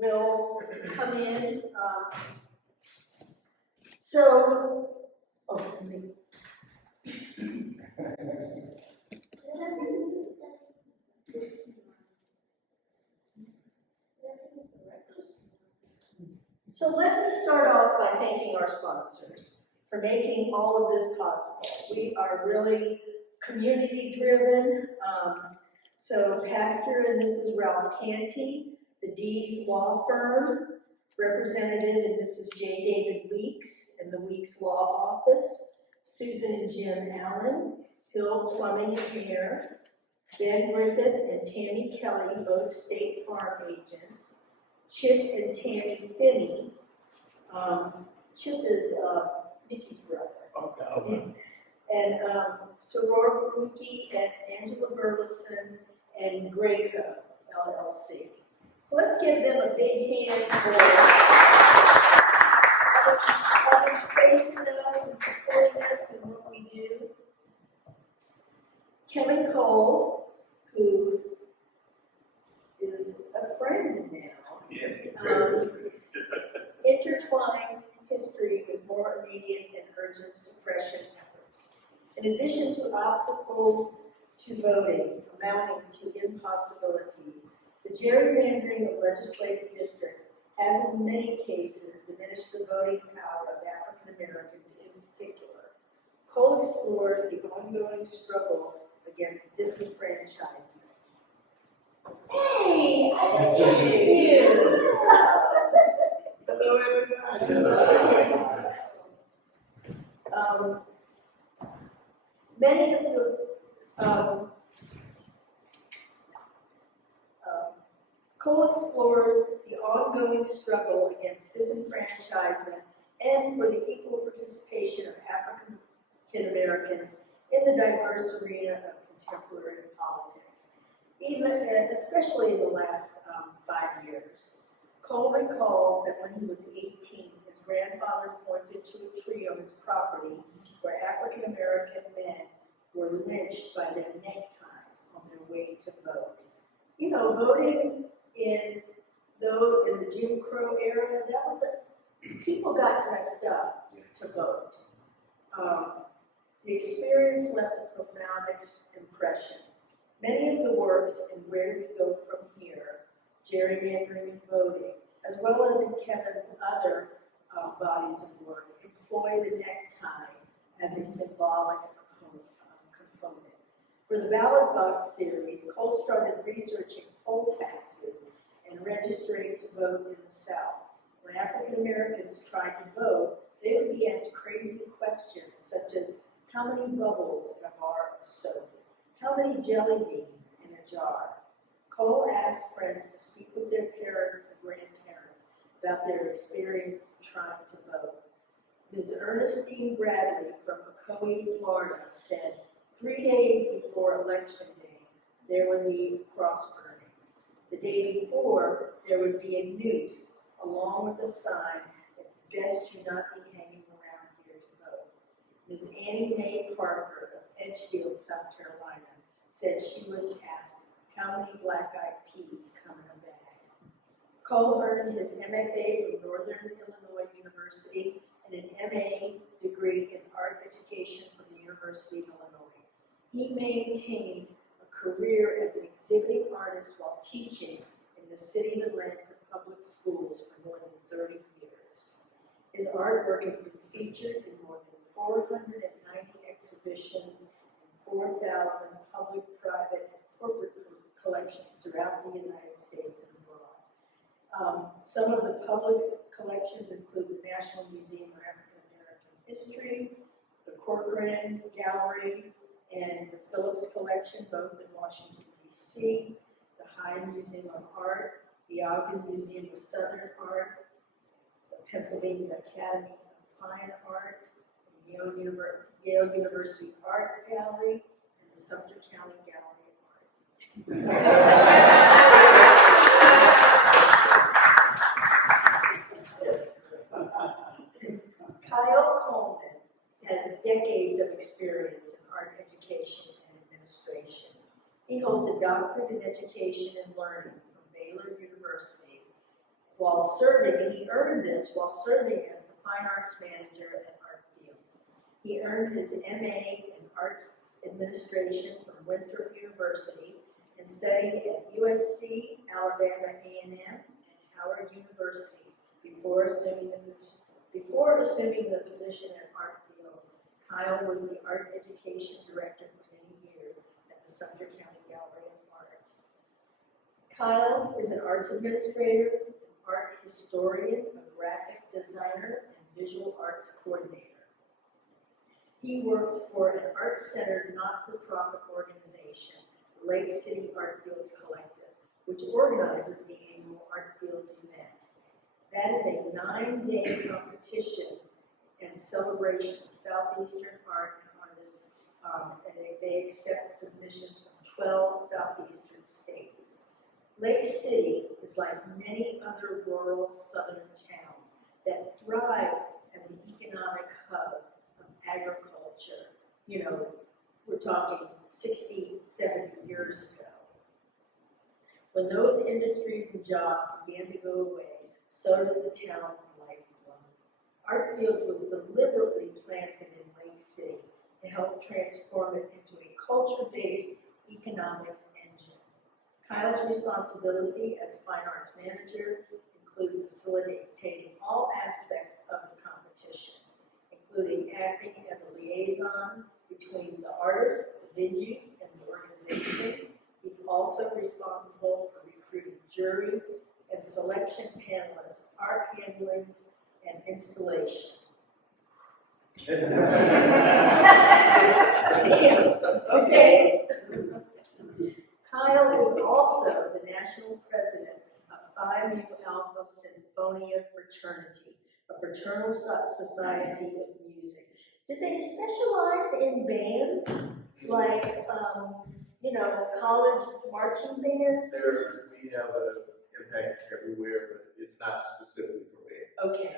will come in. So let me start off by thanking our sponsors for making all of this possible. We are really community driven. So Pastor and Mrs. Ralph Canty, the Dee's Law Firm, Representative and Mrs. J. David Weeks in the Weeks Law Office, Susan and Jim Allen, Hill Plumbing and Hair, Ben Griffith and Tammy Kelly, both State Farm agents, Chip and Tammy Finney. Chip is Nikki's brother. Okay. And Soror Fruki and Angela Burleson and Grayco, LLC. So let's give them a big hand for participating with us and supporting us in what we do. Kevin Cole, who is a friend now, Yes. intertwines history with more immediate and urgent suppression efforts. In addition to obstacles to voting amounting to impossibilities, the gerrymandering of legislative districts has in many cases diminished the voting power of African Americans in particular. Cole explores the ongoing struggle against disenfranchisement. Hey, I just texted you. Hello, everybody. Many of the Cole explores the ongoing struggle against disenfranchisement and for the equal participation of African Americans in the diverse arena of contemporary politics, especially in the last 5 years. Cole recalls that when he was 18, his grandfather pointed to a tree on his property where African American men were lynched by their neckties on their way to vote. You know, voting in the Jim Crow era, people got dressed up to vote. The experience left a profound impression. Many of the works in Where Do We Go From Here, Gerrymandering and Voting, as well as in Kevin's other bodies of work, employ the necktie as a symbolic component. For the Ballot Box Series, Cole started researching poll taxes and registering to vote in the South. When African Americans tried to vote, they would be asked crazy questions such as, how many bubbles in a bar of soap? How many jelly beans in a jar? Cole asked friends to speak with their parents and grandparents about their experience trying to vote. Ms. Earnestine Bradley from Ocoee, Florida said, 3 days before Election Day, there would be cross burnings. The day before, there would be a noose along with a sign, it's best you not be hanging around here to vote. Ms. Annie Mae Parker of Edgefield, South Carolina, said she was asked how many black-eyed peas come in a bag. Cole earned his MFA from Northern Illinois University and an MA degree in art education from the University of Illinois. He maintained a career as an exhibiting artist while teaching in the City of Atlanta public schools for more than 30 years. His artwork has been featured in more than 490 exhibitions and 4,000 public, private, and corporate collections throughout the United States and abroad. Some of the public collections include the National Museum of African American History, the Corcoran Gallery, and the Phillips Collection, both in Washington, D.C., the High Museum of Art, the Ogden Museum of Southern Art, the Pennsylvania Academy of Fine Art, the Yale University Art Gallery, and the Sumter County Gallery of Art. Kyle Coleman has decades of experience in art education and administration. He holds a doctorate in education and learning from Baylor University, while serving, and he earned this while serving as the fine arts manager at Artfields. He earned his MA in Arts Administration from Winthrop University and studied at USC, Alabama A&M, and Howard University before assuming the position at Artfields. Kyle was the art education director for many years at the Sumter County Gallery of Art. Kyle is an arts administrator, an art historian, a graphic designer, and visual arts coordinator. He works for an art-centered, not-for-profit organization, the Lake City Artfields Collective, which organizes the annual Artfields event. That is a 9-day competition and celebration of Southeastern art and artists, and they accept submissions from 12 Southeastern states. Lake City is like many other rural southern towns that thrive as an economic hub of agriculture. You know, we're talking 60, 70 years ago. When those industries and jobs began to go away, so did the town's lifeblood. Artfields was deliberately planted in Lake City to help transform it into a culture-based economic engine. Kyle's responsibility as fine arts manager included facilitating all aspects of the competition, including acting as a liaison between the artists, the venues, and the organization. He's also responsible for recruiting jury and selection panelists, art handlings, and installation. Okay. Kyle is also the national president of Phi Mu Alpha Sinfonia Fraternity, a fraternal society of music. Did they specialize in bands like, college marching bands? We have an impact everywhere, but it's not specifically for me. Okay.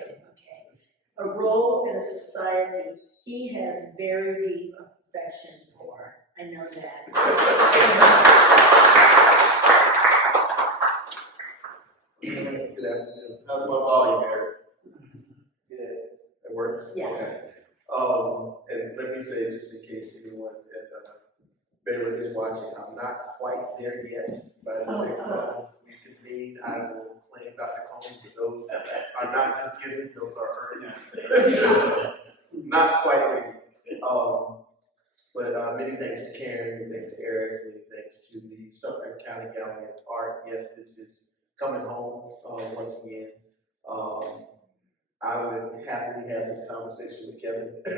A role in a society he has very deep affection for. I know that. Good afternoon. How's my volume, Eric? Yeah, it works? Yeah. Okay. And let me say, just in case anyone at Baylor is watching, I'm not quite there yet. By the next time we convene, I will claim Dr. Coleman, but those are not just given, those are earned. Not quite there yet. But many thanks to Karen, many thanks to Eric, many thanks to the Sumter County Gallery of Art. Yes, this is coming home once again. I would happily have this conversation with Kevin in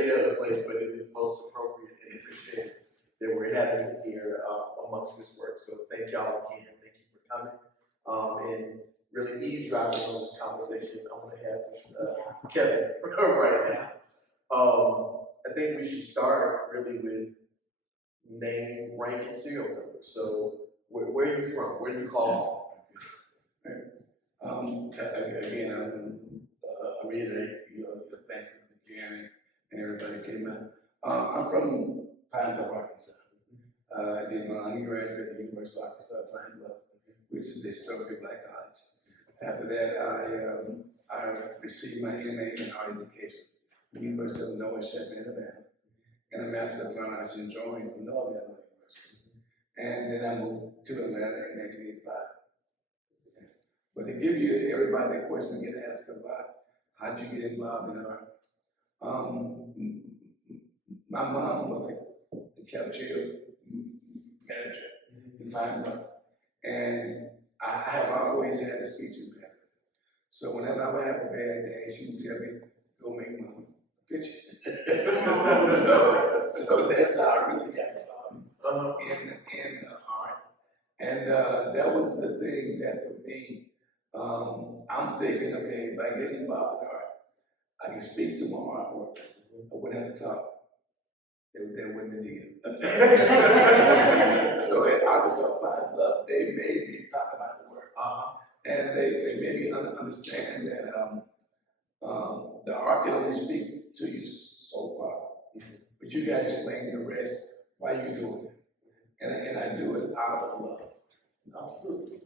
any other place, but it is most appropriate and appreciated that we're having it here amongst this work. So thank y'all again. Thank you for coming and really eavesdropping on this conversation I'm going to have with Kevin right now. I think we should start really with name, rank, and serial number. So where are you from? Where do you call home? Again, I reiterate your thank you to Karen and everybody came out. I'm from Pine Bluff, Arkansas. I did my undergraduate at the University of Arkansas, Pine Bluff, which is a historically black college. After that, I received my MA in art education from the University of Illinois, Champaign, Alabama, and a Master of Fine Arts in Drawing from Northern Illinois University. And then I moved to Atlanta in 1985. But to give you everybody the question get asked about how did you get involved in art? My mom was the cafeteria manager in Pine Bluff, and I have always had a speech impediment. So whenever I would have a bad day, she would tell me, "Go make my picture." so that's how I really got involved in art, and that was the thing that for me. I'm thinking, okay, if I get involved in art, I can speak to my artwork. I wouldn't have to talk. They wouldn't have did. So at Arkansas Pine Bluff, they made me talk about the work. And they made me understand that the art can only speak to you so far. But you got to explain the rest why you doing it. And I do it out of love. Absolutely.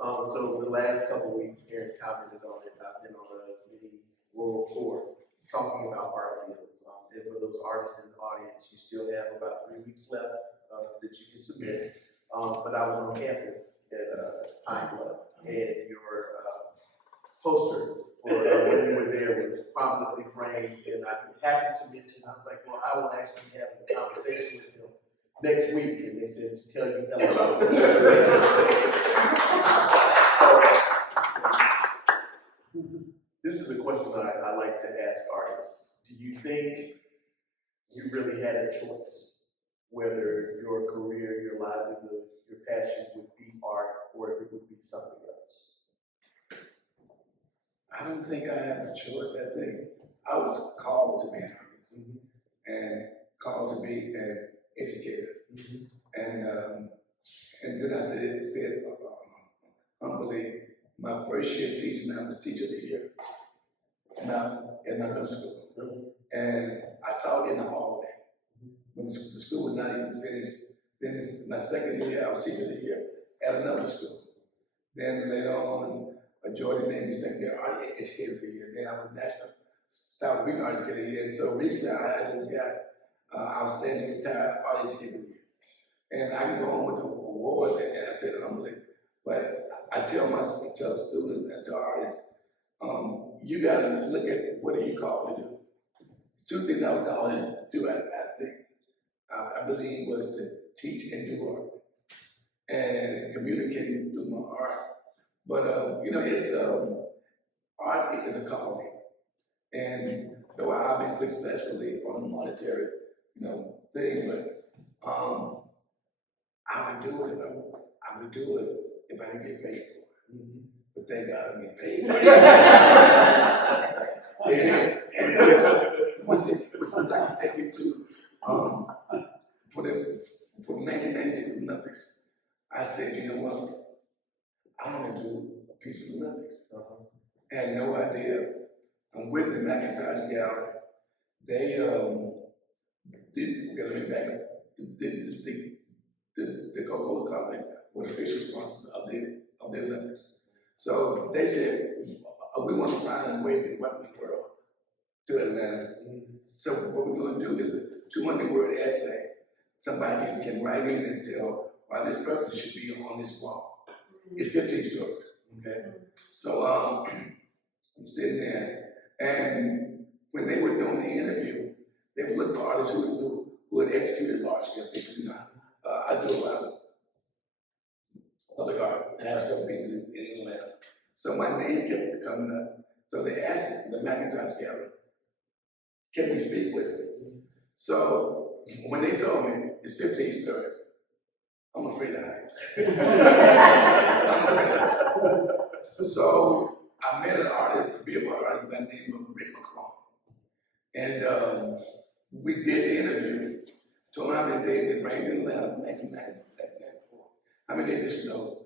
So the last couple of weeks, Karen commented on it. I've been on a mini world tour talking about art fields. And for those artists in the audience, you still have about 3 weeks left that you can submit. But I was on campus at Pine Bluff, and your poster for when you were there was prominently framed, and I happened to mention, I was like, well, I will actually have a conversation with him next week, and they said to tell you hello. This is a question that I like to ask artists. Do you think you really had a choice whether your career, your livelihood, your passion would be art or if it would be something else? I don't think I have a choice. I think I was called to be an artist and called to be an educator. And then I said humbly, my first year teaching, I was teacher of the year in my middle school. And I taught in the hallway when the school was not even finished. Then my second year, I was teacher of the year at another school. Then later on, Jordan named me secondary art educator of the year. Then I was national South Region art educator of the year. And so recently, I just got outstanding retired art educator of the year. And I can go on with the awards, and I said humbly, but I tell students and tell artists, you gotta look at what are you called to do. Two things I was called to do, I believe, was to teach and do art and communicating through my art. But it's art is a calling, and though I've been successfully on a monetary, thing, but I would do it if I didn't get paid for it. But thank God I get paid for it. and one thing I can take you to, for the 1996 Olympics, I said, you know what, I want to do a piece of Olympics. I had no idea. I'm with the McIntosh Gallery. They the Coca-Cola company were the official sponsors of the Olympics. So they said, we want to find a way to welcome the world to Atlanta. So what we're going to do is a 200-word essay. Somebody can write in and tell why this person should be on this wall. It's 15 stories, okay? So I'm sitting there, and when they were doing the interview, they would look for artists who had executed large-scale pieces. I do a lot of public art, and I have several pieces in Atlanta. So my name kept coming up. So they asked the McIntosh Gallery, can we speak with it? So when they told me it's 15 stories, I'm afraid to hide. I'm afraid to hide. So I met an artist, a billboard artist by the name of Rick McClung. And we did the interview, told him how many days it rained in Atlanta from 1994, how many days it snowed,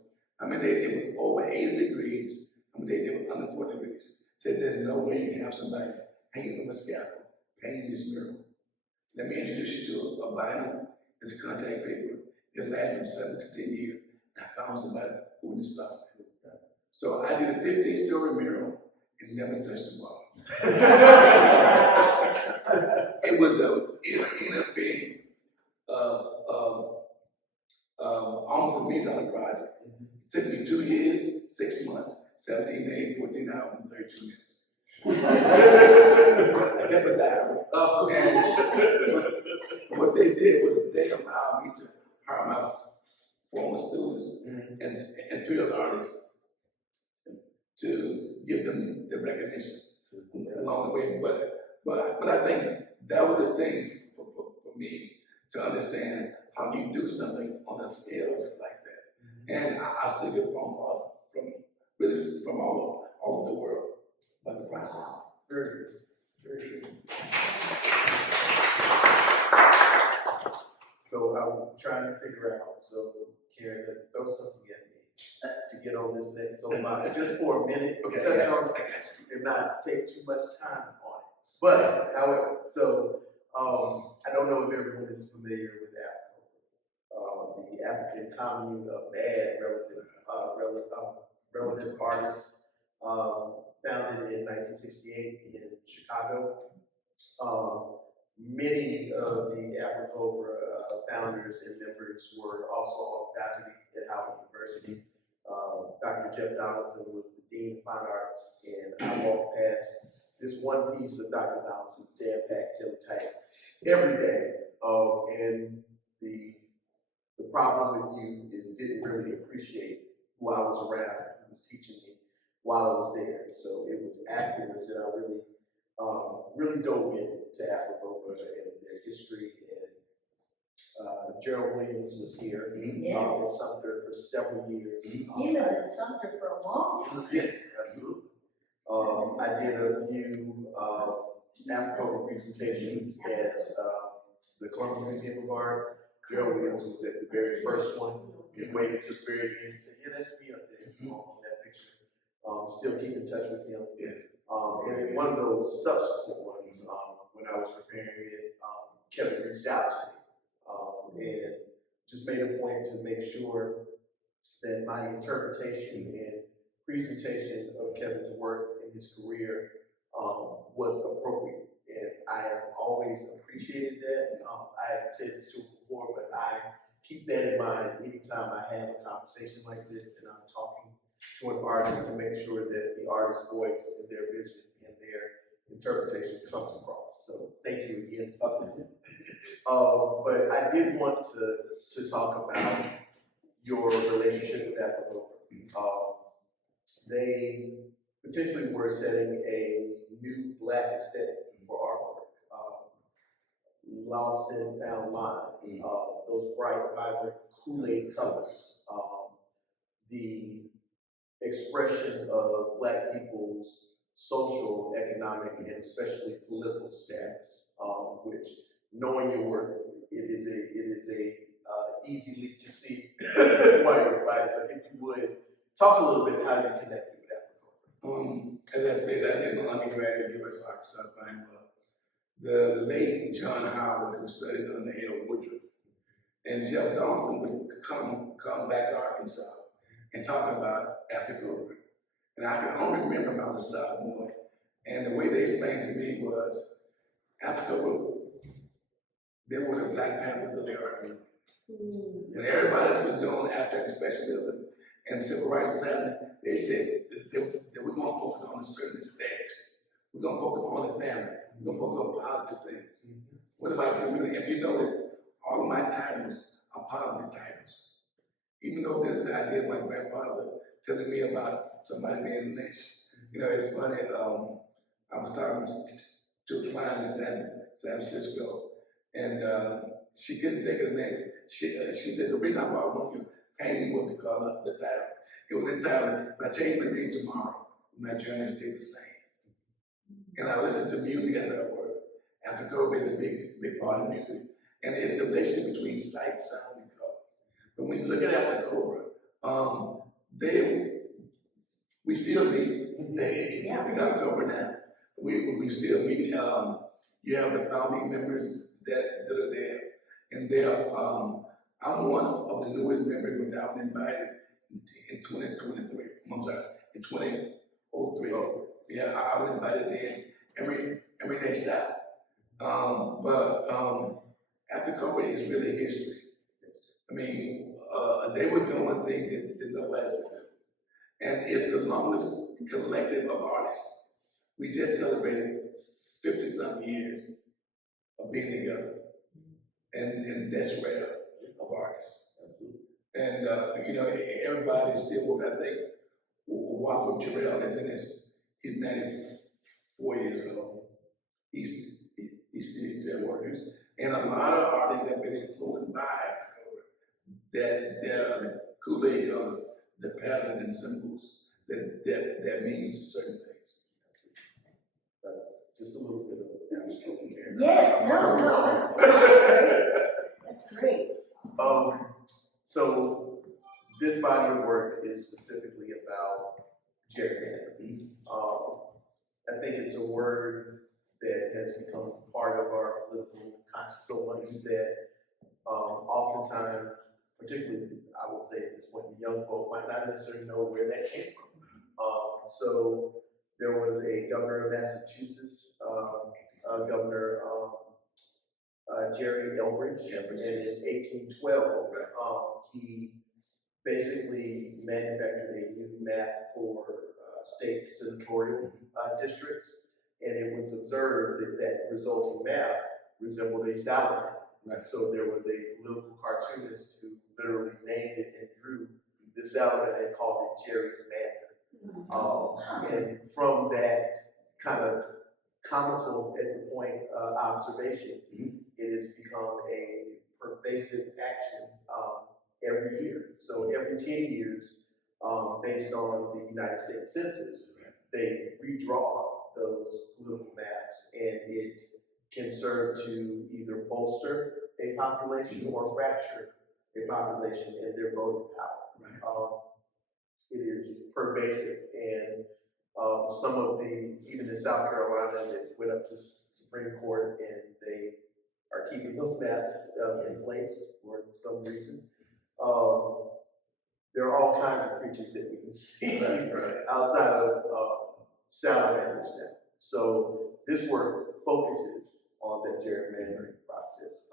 how many days it was over 80 degrees, how many days it was under 40 degrees. Said there's no way you can have somebody hanging from a scaffold, painting this mural. Let me introduce you to a vinyl. It's a contact paper. It lasted from 7 to 10 years. And I found somebody who wouldn't stop. So I did a 15-story mural and never touched the wall. It ended up being almost $1 million project. It took me 2 years, 6 months, 17 days, 14 hours, and 32 minutes. I kept a diary. And what they did was they allowed me to hire my former students and 3 other artists to give them the recognition along the way. But I think that was the thing for me to understand how do you do something on a scale just like that. And I still get phone calls from all over the world about the process. Very good. Very good. So I'm trying to figure out, Karen, throw something at me to get on this next soapbox just for a minute, Okay, touch on it and not take too much time on it. But, however, I don't know if everyone is familiar with the African commune of bad relative artists, founded in 1968 in Chicago. Many of the Afro-Cobra founders and members were also on faculty at Howard University. Dr. Jeff Donaldson was the Dean of Fine Arts, and I walked past this one piece of Dr. Donaldson's jam-packed jelly tight every day. And the problem with you is didn't really appreciate who I was around, who was teaching me while I was there. So it was afterwards that I really dove into Afro-Cobra and their history. And Gerald Williams was here Yes. in Sumter for several years. He lived in Sumter for a long time. Yes, absolutely. I did a few Afro-Cobra presentations at the Columbia Museum of Art. Gerald Williams was at the very first one. He waited to the very end and said, yeah, that's me up there on that picture. Still keep in touch with him. Yes. And in one of those subsequent ones, when I was preparing it, Kevin reached out to me and just made a point to make sure that my interpretation and presentation of Kevin's work and his career was appropriate. And I have always appreciated that. I had said this to him before, but I keep that in mind anytime I have a conversation like this and I'm talking to an artist, to make sure that the artist's voice and their vision and their interpretation comes across. So thank you again, publicly. But I did want to talk about your relationship with Afro-Cobra. They potentially were setting a new Black aesthetic for artwork. Lost and found line, those bright, vibrant Kool-Aid colors, the expression of Black people's social, economic, and especially political status, which, knowing your work, it is a easy leap to see why you're right. So if you would talk a little bit how you connected with Afro-Cobra. As I stated, I did my undergrad at U.S. Arkansas Fine Club. The late John Howard, who studied under Hale Woodruff, and Jeff Donaldson would come back to Arkansas and talk about Afro-Cobra. And I can only remember when I was a sophomore. And the way they explained to me was, Afro-Cobra, they were the Black Panthers of the art movement. When everybody was doing African specialism and civil rights was happening, they said that we're going to focus on a certain aesthetics. We're going to focus on the family. We're going to focus on positive things. What about the community? If you notice, all of my titles are positive titles. Even though the idea of my grandfather telling me about somebody being lynched. You know, it's funny, I was talking to a client in San Francisco, and she couldn't think of the name. She said, the reason I bought one of your painting was because of the title. It was entitled, if I change my name tomorrow, my journey stay the same. And I listen to music as I work. Afro-Cobra is a big part of music. And it's the relationship between sight, sound, and color. But when you look at Afro-Cobra, we still meet. It's Afro-Cobra now. We still meet. You have the founding members that are there. And I'm one of the newest members, which I was invited in 2023. I'm sorry, in 2003. Yeah, I was invited in every next time. But Afro-Cobra is really history. I mean, they were doing things that nobody else would do. And it's the longest collective of artists. We just celebrated 50-something years of being together. And that's rare of artists. Absolutely. And you know, everybody's still working. I think Walker Jarrell he's 94 years old. He's still working. And a lot of artists have been influenced by Afro-Cobra. That the Kool-Aid colors, the patterns and symbols that means certain things. Just a little bit of abstract here. Yes, no, that's great. So this body of work is specifically about gerrymandering. I think it's a word that has become part of our political conscious so much that oftentimes particularly, I will say at this point, the young folk might not necessarily know where that came from. So there was a governor of Massachusetts, Governor Jerry Elbridge, and in 1812, he basically manufactured a new map for state senatorial districts, and it was observed that that resulting map resembled a salamander. Right. So there was a political cartoonist who literally named it and drew the salamander and called it Jerry's Mander. And from that kind of comical at the point observation, it has become a pervasive action every year. So every 10 years, based on the United States Census, they redraw those political maps, and it can serve to either bolster a population or fracture a population in their voting power. It is pervasive, and some of the, even in South Carolina, that went up to Supreme Court, and they are keeping those maps in place for some reason. There are all kinds of creatures that we can see outside of salamanders now. So this work focuses on that gerrymandering process.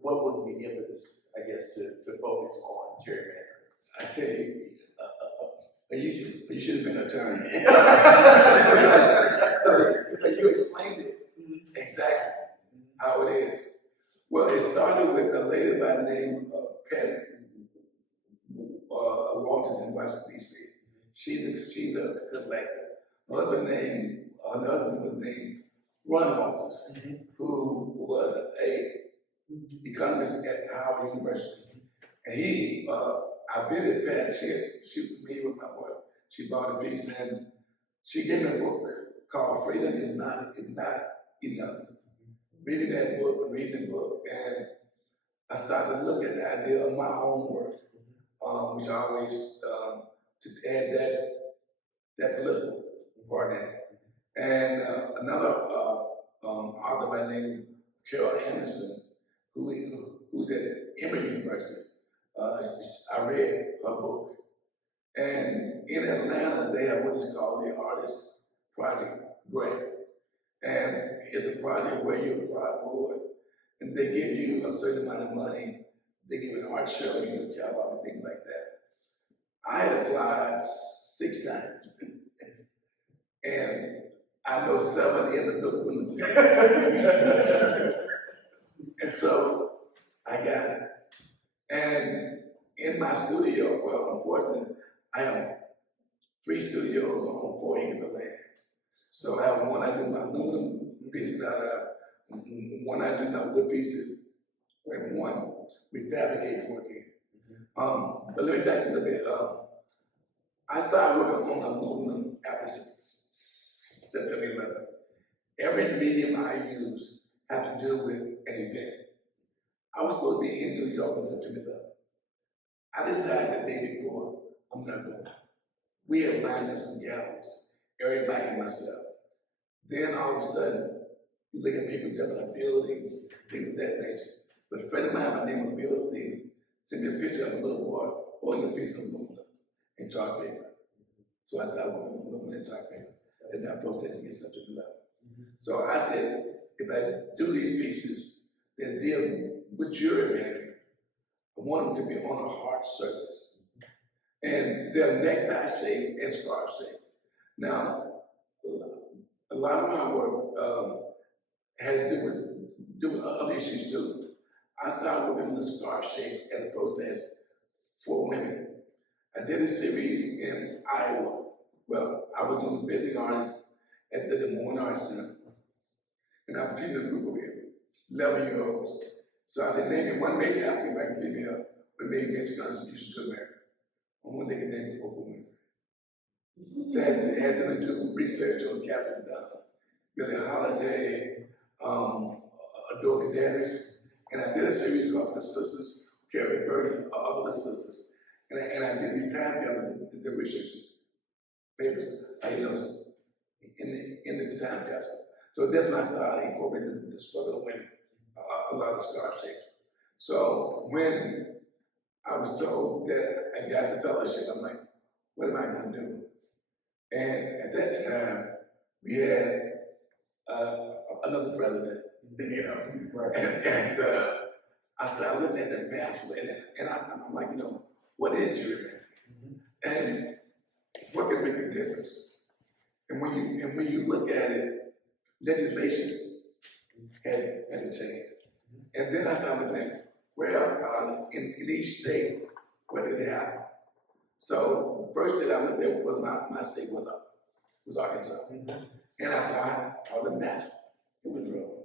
What was the impetus, I guess, to focus on gerrymandering? I tell you, you should have been an attorney. You explained it exactly how it is. Well, it started with a lady by the name of Patty Walters in Washington, D.C. She's a collector. Her husband was named Ron Walters, who was a economist at Howard University. And I visited Pat. She was me with my wife. She bought a piece, and she gave me a book called "Freedom Is Not Enough." Reading the book, and I started to look at the idea of my own work, which I always to add that political part in it. And another author by the name of Carol Anderson, who's at Emory University. I read her book. And in Atlanta, they have what is called the Artist Project Grant. And it's a project where you apply for it, and they give you a certain amount of money. They give an art show, you do catalog and things like that. I had applied 6 times, and I know 7 ended up doing it. And so I got it. And in my studio, well, unfortunately, I have 3 studios on 4 acres of land. So I have one I do my aluminum pieces out of, one I do my wood pieces, and one we fabricate work in. But let me back a little bit. I started working on aluminum after September 11th. Every medium I use had to do with an event. I was supposed to be in New York on September 11th. I decided the day before, I'm not going. We had lined up some galleries, everybody and myself. Then all of a sudden, you look at people jumping on buildings, things of that nature. But a friend of mine by the name of Bill Stevens sent me a picture of a little boy holding a piece of aluminum and chart paper. So I started working on aluminum and chart paper, and I protested against September 11th. So I said, if I do these pieces that deal with gerrymandering, I want them to be on a hard surface. And they're necktie shapes and scarf shapes. Now, a lot of my work has to do with other issues too. I started working on the scarf shapes at a protest for women. I did a series in Iowa. Well, I was doing visiting artists at the Des Moines Arts Center. And I participated in a group of 11-year-olds. So I said, name me one major African American female who made major contribution to America. And one they could name Ocoee. So I had them to do research on Captain Dunn, Billie Holiday, Dorothy Dandridge, and I did a series called The Sisters Who Carried the Burden of Other Sisters. And I did these time capsules, the research papers, in the time capsule. So that's when I started incorporating the struggle of women, a lot of the scarf shapes. So when I was told that I got the fellowship, I'm like, what am I going to do? And at that time, we had another president, you know, and I started looking at that map, and I'm like, you know, what is gerrymandering? And what can make a difference? And when you look at it, legislation has changed. And then I started thinking, well, in each state, what did it happen? So first state I looked at was my state was Arkansas. And I saw how the map, it was wrong.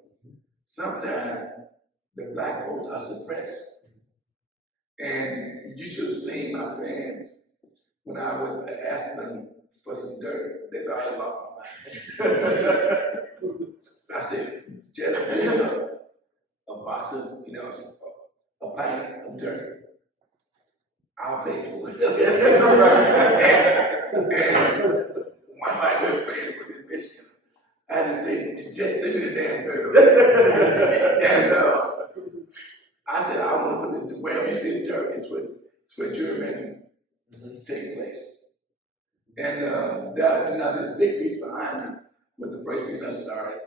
Sometimes the black votes are suppressed. And you should have seen my friends when I would ask them for some dirt, they thought I had lost my mind. I said, just give me a box of, you know, a pint of dirt. I'll pay for it. And one of my good friends was in Michigan. I had to say, just send me the damn dirt. And I said, I want to put it wherever you see the dirt, it's where gerrymandering take place. And now this big piece behind me was the first piece I started.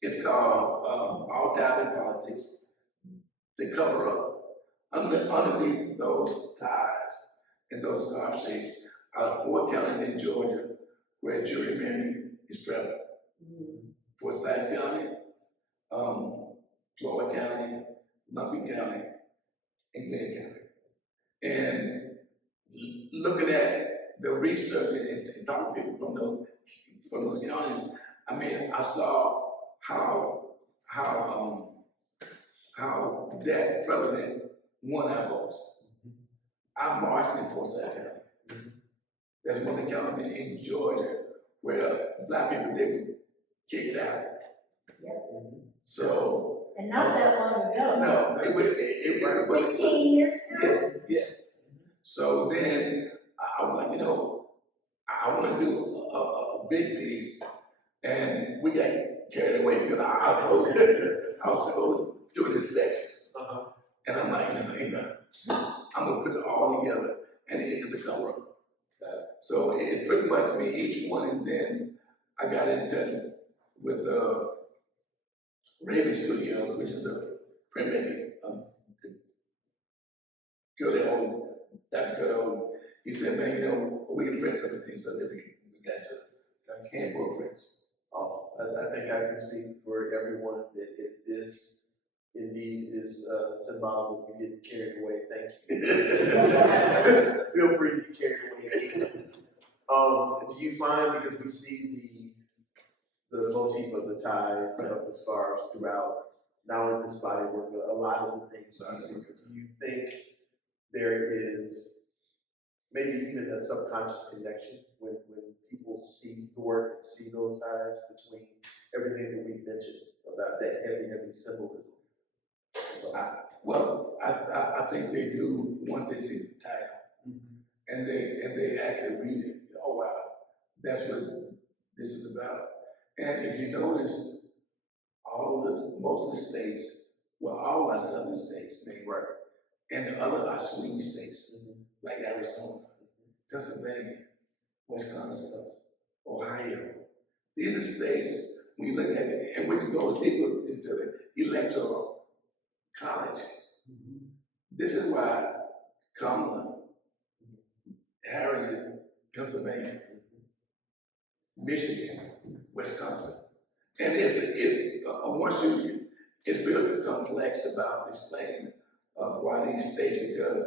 It's called All Time in Politics, the cover up. Underneath those ties and those scarf shapes are 4 counties in Georgia where gerrymandering is prevalent. Forsyth County, Florida County, Lumpy County, and Glenn County. And looking at the research and talking to people from those counties, I mean, I saw how that president won our votes. I marched in Forsyth County. That's one of the counties in Georgia where black people didn't kicked out. So. And not that long ago. No, it was 15 years now? Yes. So then I was like, you know, I want to do a big piece, and we got carried away because I was so doing it in sections. And I'm like, no, I'm gonna put it all together, and it is a cover up. So it's pretty much me, each one, and then I got in touch with Raven Studios, which is a print making girl that owned, Dr. Girl. He said, man, you know, we can print some of these so that we got to handbook prints. Awesome. I think I can speak for everyone that if this indeed is symbolic, you get carried away. Thank you. Feel free to get carried away. Do you find, because we see the motif of the ties, of the scarves throughout, not only this body work, but a lot of the things you do, do you think there is maybe even a subconscious connection when people see the work and see those ties between everything that we mentioned about that heavy symbolism? I think they do once they see the title, and they actually read it. Oh wow, that's what this is about. And if you notice, most of the states, well, all our southern states, maybe, right, and the other are swing states, like Arizona, Pennsylvania, Wisconsin, Ohio. These are states, when you look at it, and which goes deeper into the electoral college. This is why Coleman, Harrison, Pennsylvania, Michigan, Wisconsin, and it's real complex about explaining why these states, because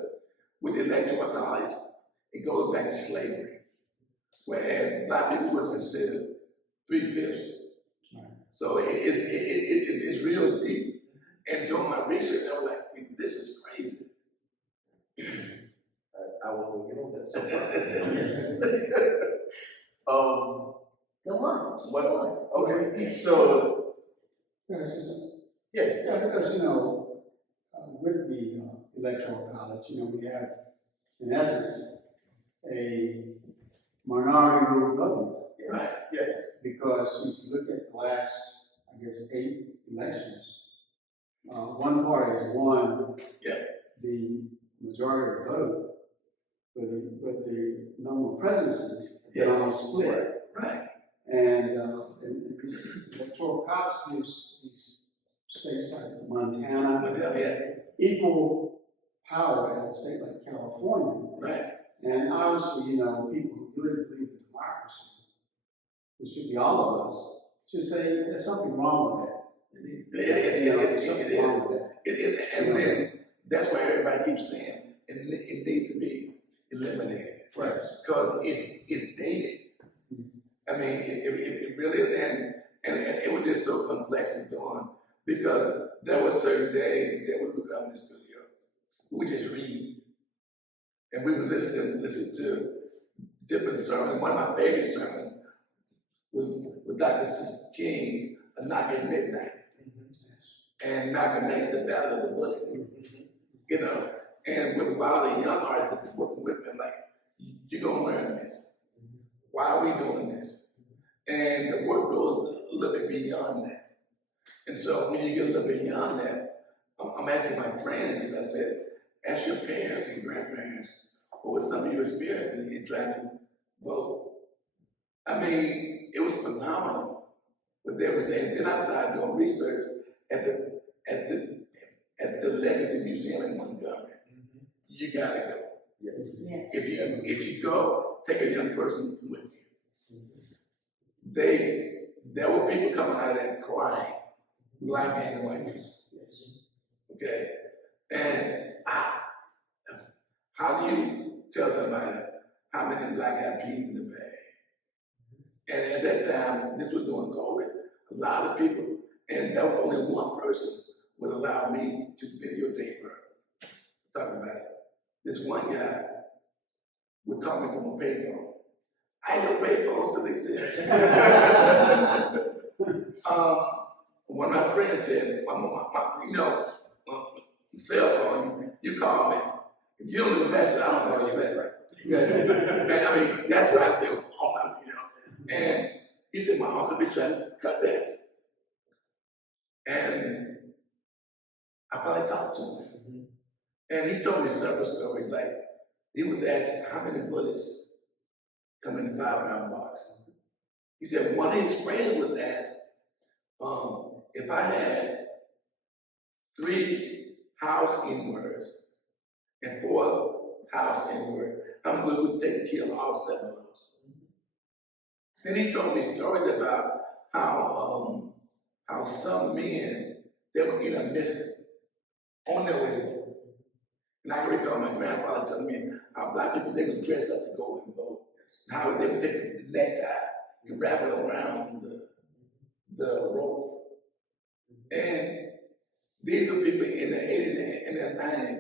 with the electoral college, it goes back to slavery, whereas black people was considered 3/5. So it's real deep. And doing my research, I was like, this is crazy. I will get on that. Yes. Go on. What? Okay. So. Yes, Yes. yeah, because, you know, with the electoral college, you know, we have, in essence, a minority rule government. Right. Yes. Because if you look at the last, I guess, 8 elections, 1 one party has won Yeah. the majority of the vote, but the number of presidencies have been Yes. almost split. Right. And this electoral college gives these states like Montana But yeah, equal power as a state like California. right. And obviously, you know, people who really believe in democracy, which should be all of us, should say there's something wrong with that. There's something wrong with that. And then that's why everybody keeps saying it needs to be eliminated. Right. Because it's dated. I mean, it really is, and it was just so complex and dawn because there were certain days that we would come in the studio, we would just read, and we would listen to different sermons. One of my favorite sermons was Dr. King, A Knock at Midnight, and Malcolm X, The Battle of the Bullet, you know, and with a lot of the young artists that working with me, like, you're gonna learn this. Why are we doing this? And the work goes a little bit beyond that. And so when you get a little bit beyond that, I'm asking my friends, I said, ask your parents and grandparents, what was some of your experiences in trying to vote? I mean, it was phenomenal what they were saying. Then I started doing research at the Legacy Museum in Montgomery. You gotta go. Yes. Yes. If you go, take a young person with you. There were people coming out of there crying, black and white people. Okay? And how do you tell somebody how many black eyed peas in the bag? And at that time, this was during COVID, a lot of people, and there was only one person would allow me to videotape her talking about it. This one guy would call me from a payphone. I ain't no payphones still exist. One of my friends said, cell phone, you call me. If you don't leave a message, I don't call you back. And I mean, that's what I said, And he said, my uncle be trying to cut that. And I finally talked to him. And he told me several stories, like, he was asked how many bullets come in the 5-pound box. He said one of his friends was asked, if I had 3 house N-words and 4 house N-words, how many would it take to kill all 7 of those? Then he told me stories about how some men, they would end up missing on their way to vote. And I can recall my grandfather telling me how black people, they would dress up to go and vote. And how they would take the necktie and wrap it around the rope. And these are people in the 80s and the 90s,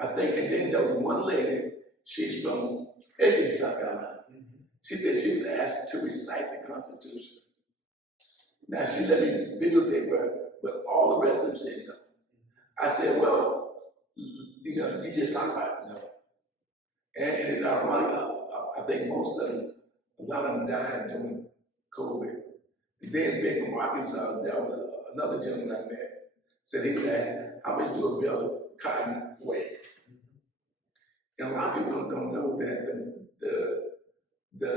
I think. And then there was one lady, she's from Edgefield, South Carolina. She said she was asked to recite the Constitution. Now she let me videotape her, but all the rest of them said no. I said, well, you just talk about it, And it's ironic, I think most of them, a lot of them died during COVID. And then being from Arkansas, there was another gentleman I met, said he was asked, how much do a bale of cotton weigh? And a lot of people don't know that the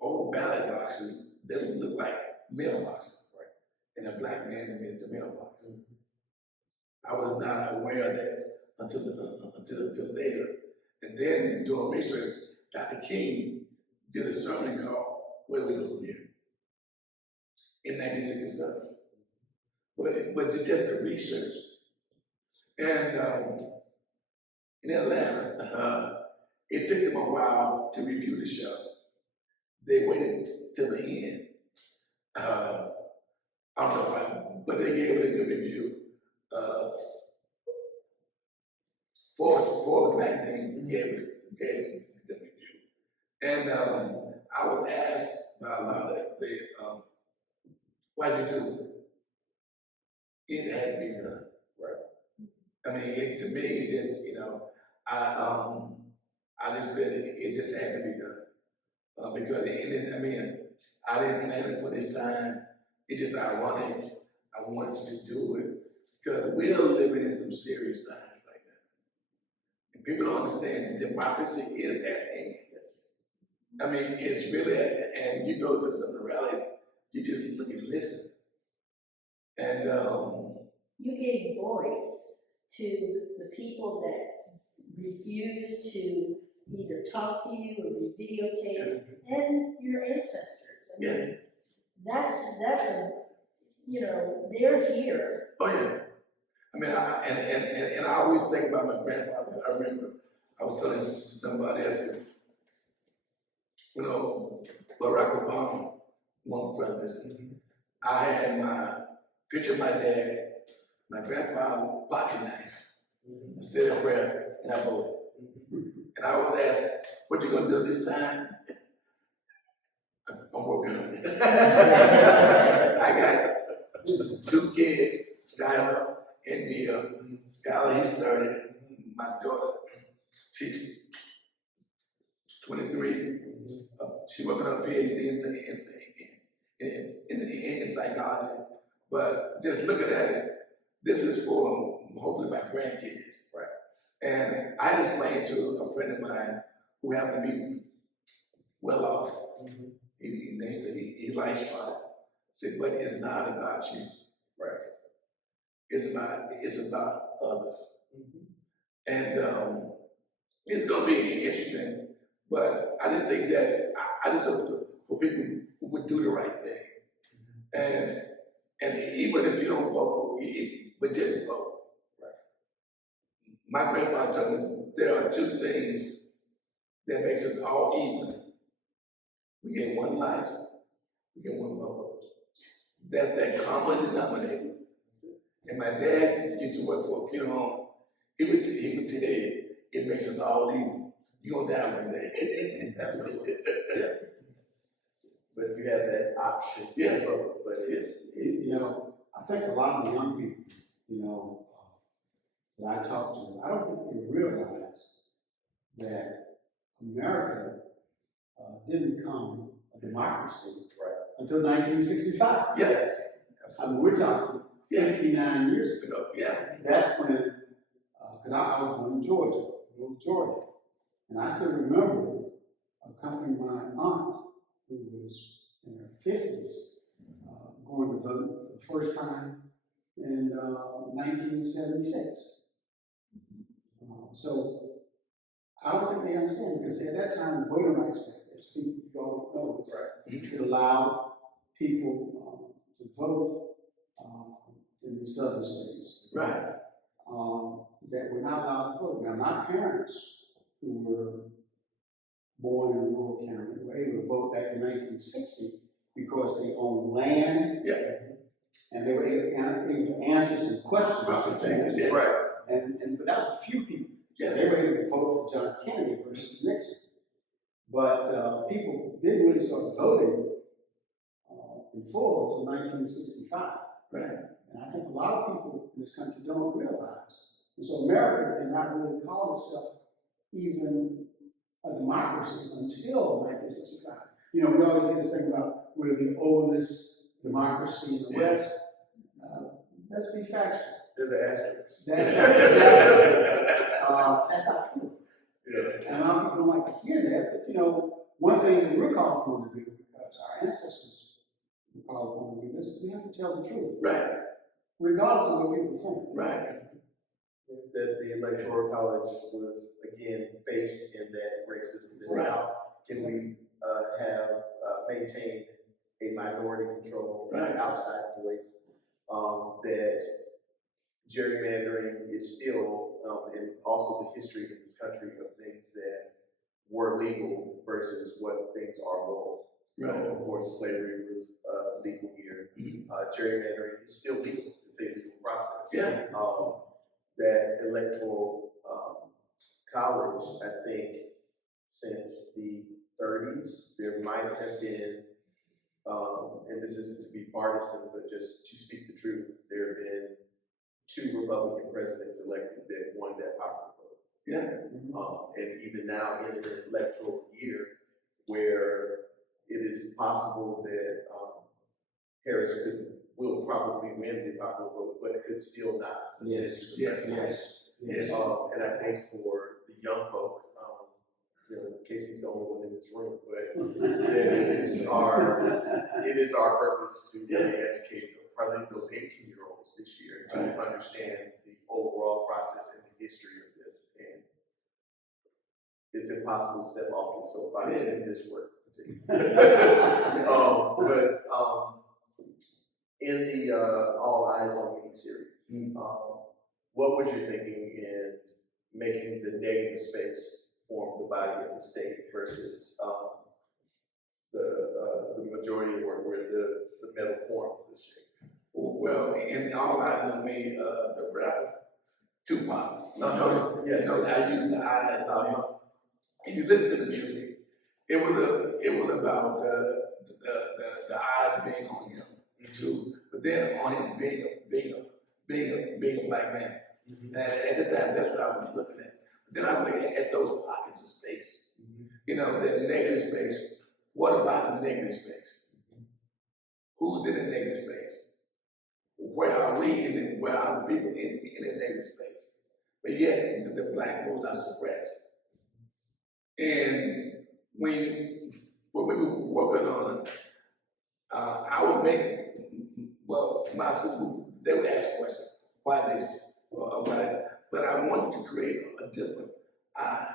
old ballot boxes doesn't look like mailboxes, right? And a black man invented the mailbox. I was not aware of that until later. And then doing research, Dr. King did a sermon called Where We Go From Here in 1967. But just the research. And in Atlanta, it took them a while to review the show. They waited till the end. I don't know why, but they gave it a good review. Forbes magazine gave it a good review. And I was asked by a lot of why'd you do it? It had to be done. Right. I mean, to me, it just, I just said it just had to be done. Because I didn't plan it for this time. It's just ironic. I wanted to do it because we are living in some serious times right now. And people don't understand that democracy is at hand. Yes. I mean, it's really, and you go to some of the rallies, you just look and listen. And You gave voice to the people that refuse to either talk to you or be videotaped, and your ancestors. I mean, that's a, you know, they're here. oh yeah. I mean, and I always think about my grandfather. I remember I was telling somebody, I said, you know, Barack Obama, one of the presidents, I had my picture of my dad, my grandfather, pocket knife, I said a prayer, and I voted. And I always ask, what you gonna do this time? I'm working on it. I got 2 kids, Skylar and Mia. Skylar, he's 30. My daughter, she's 23. She working on a PhD in psychology. But just looking at it, this is for hopefully my grandkids. Right. And I explained to a friend of mine who happened to be well off. He likes fun. Said, but it's not about you. Right. It's about others. And it's gonna be interesting, but I just think that I just hope for people who would do the right thing. And even if you don't vote for me, but just vote. Right. My grandpa told me there are 2 things that makes us all even. We get one life, we get one vote. That's that common denominator. And my dad used to work for a funeral home. He would tell you, it makes us all even. You're gonna die one day. Absolutely. Yes. But if you have that option, Yes. but You know, I think a lot of the young people, you know, that I talk to, I don't think they realize that America didn't become a democracy until 1965. Yes. I mean, we're talking 59 years ago. Yeah. That's when, because I was born in Georgia, rural Georgia, and I still remember accompanying my aunt, who was in her 50s, going to vote for the first time in 1976. So I don't think they understand, because at that time, the Voting Rights Act, as people don't know, it allowed people to vote in the southern states. Right. That were not allowed to vote. Now, my parents, who were born in a rural county, were able to vote back in 1960 because they owned land. Yeah. And they were able to answer some questions. Yes. right. But that was a few people. Yeah. They were able to vote for John Kennedy versus Nixon. But people didn't really start voting in full until 1965. Right. And I think a lot of people in this country don't realize. And so America did not really call itself even a democracy until 1965. You know, we always hear this thing about we're the oldest democracy in the West. Let's be factual. There's an asterisk. That's not true. Yeah. And a lot of people don't like to hear that, but you know, one thing that we're called upon to do, because our ancestors were called upon to do this, we have to tell the truth. Right. Regardless of what people think. Right. That the Electoral College was, again, based in that racism. Right. How can we maintain a minority control outside voice? That gerrymandering is still, and also the history in this country of things that were legal versus what things are moral. Right. So, of course, slavery was legal here. Gerrymandering is still legal. It's a legal process. Yeah. That electoral college, I think, since the 30s, there might have been, and this isn't to be partisan, but just to speak the truth, there have been 2 Republican presidents elected that won that popular vote. Yeah. And even now in an electoral year where it is possible that Harris could will probably win the popular vote, but it could still not. Yes. And I think for the young folk, you know, Casey's the only one in this room, but then it is our purpose to really educate probably those 18-year-olds this year to understand the overall process and the history of this. And it's impossible to step off this soapbox in this work. In the All Eyes on Me series, what was your thinking in making the negative space form the body of the state versus the majority where the metal forms the shape? Well, in All Eyes on Me, the rapper Tupac, you know, I use the eyes on him. And you listen to the music, it was about the eyes being on him too, but then on him being a black man. And at the time, that's what I was looking at. But then I was looking at those pockets of space, you know, that negative space. What about the negative space? Who's in the negative space? Where are we where are the people in the negative space? But yet, the black votes are suppressed. And when we were working on it, I would make, well, my sister, they would ask questions, why this, why, but I wanted to create a different eye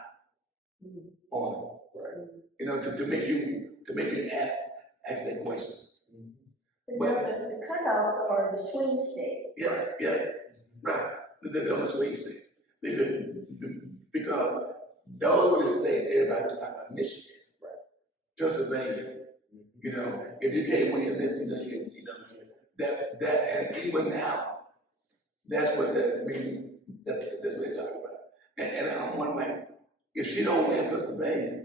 on it, right? You know, to make you ask that question. The cutouts are the swing state. Yeah, right. They're on the swing state. Because those were the states everybody was talking about. Michigan, right? Pennsylvania. You know, if you can't win this, you know, that, and even now, that's what that's what they're talking about. And I'm wondering, like, if she don't win Pennsylvania,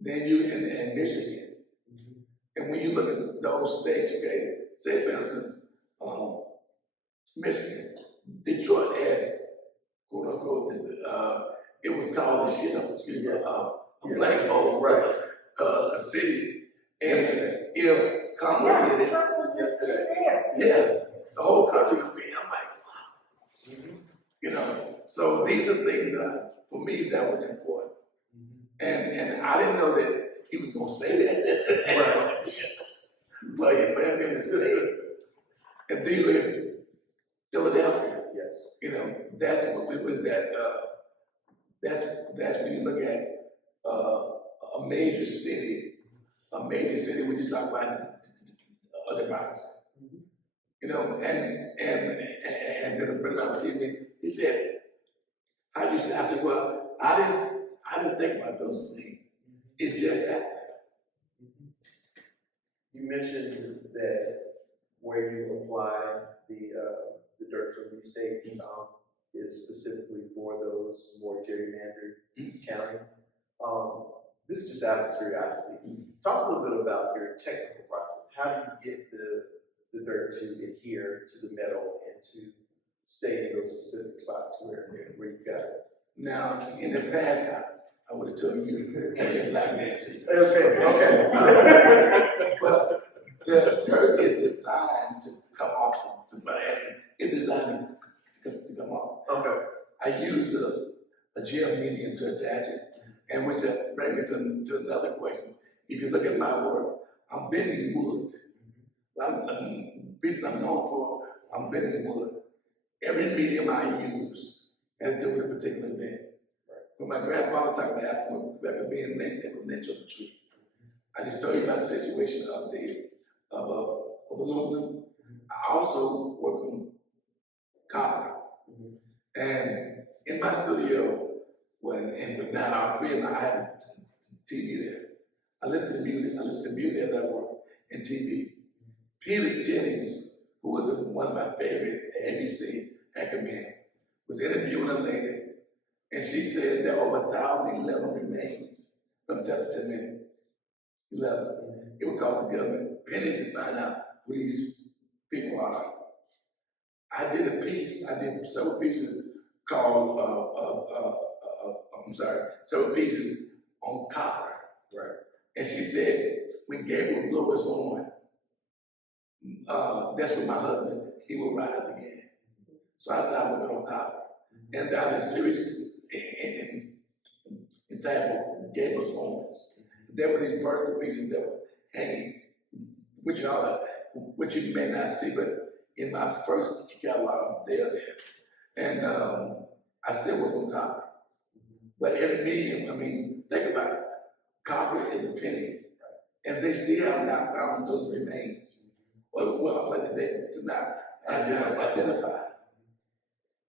then you in Michigan. And when you look at those states, okay, say for instance, Michigan, Detroit has, quote unquote, it was called a black hole, right? A city. And if Kamala did it, Trump was just there. yeah, the whole country would be, I'm like, wow. You know, so these are things that, for me, that was important. And I didn't know that he was going to say that. Right. But for him to say it. And then you live in Philadelphia. Yes. You know, that's what it was that, that's when you look at a major city when you talk about other democracy. You know, and then a friend of mine teased me, he said, how do you say? I said, well, I didn't think about those things. It's just that. You mentioned that where you apply the dirt from these states is specifically for those more gerrymandered counties. This is just out of curiosity. Talk a little bit about your technical process. How do you get the dirt to adhere to the metal and to stay in those specific spots where you got it? Now, in the past, I would have told you ancient black man secrets. Okay. But the dirt is designed to come off. It's designed to come off. Okay. I use a gel medium to attach it, and which brings me to another question. If you look at my work, I'm bending wood. The reason I'm known for, I'm bending wood. Every medium I use has to do with a particular event. When my grandfather talked about Africa being lynched, they were lynched on the tree. I just told you about the situation of aluminum. I also work on copper. And in my studio, with 9R3, I have a TV there. I listen to music as I work, and TV. Peter Jennings, who was one of my favorite ABC anchormen, was interviewing a lady, and she said there are over 1,011 remains. Let me tell you 10 minutes. 11. It would cost the government pennies to find out who these people are. I did several pieces called, several pieces on copper. Right. And she said, when Gabriel blew his horn, that's when my husband, he would rise again. So I started working on copy. And down in Series, in Tampa, Gables Homes, there were these vertical pieces that were hanging, which you may not see, but in my first catalog, they are there. And I still work on copy. But every medium, I mean, think about it. Copy is a penny. And they still have not found those remains. Well, like they to not identify.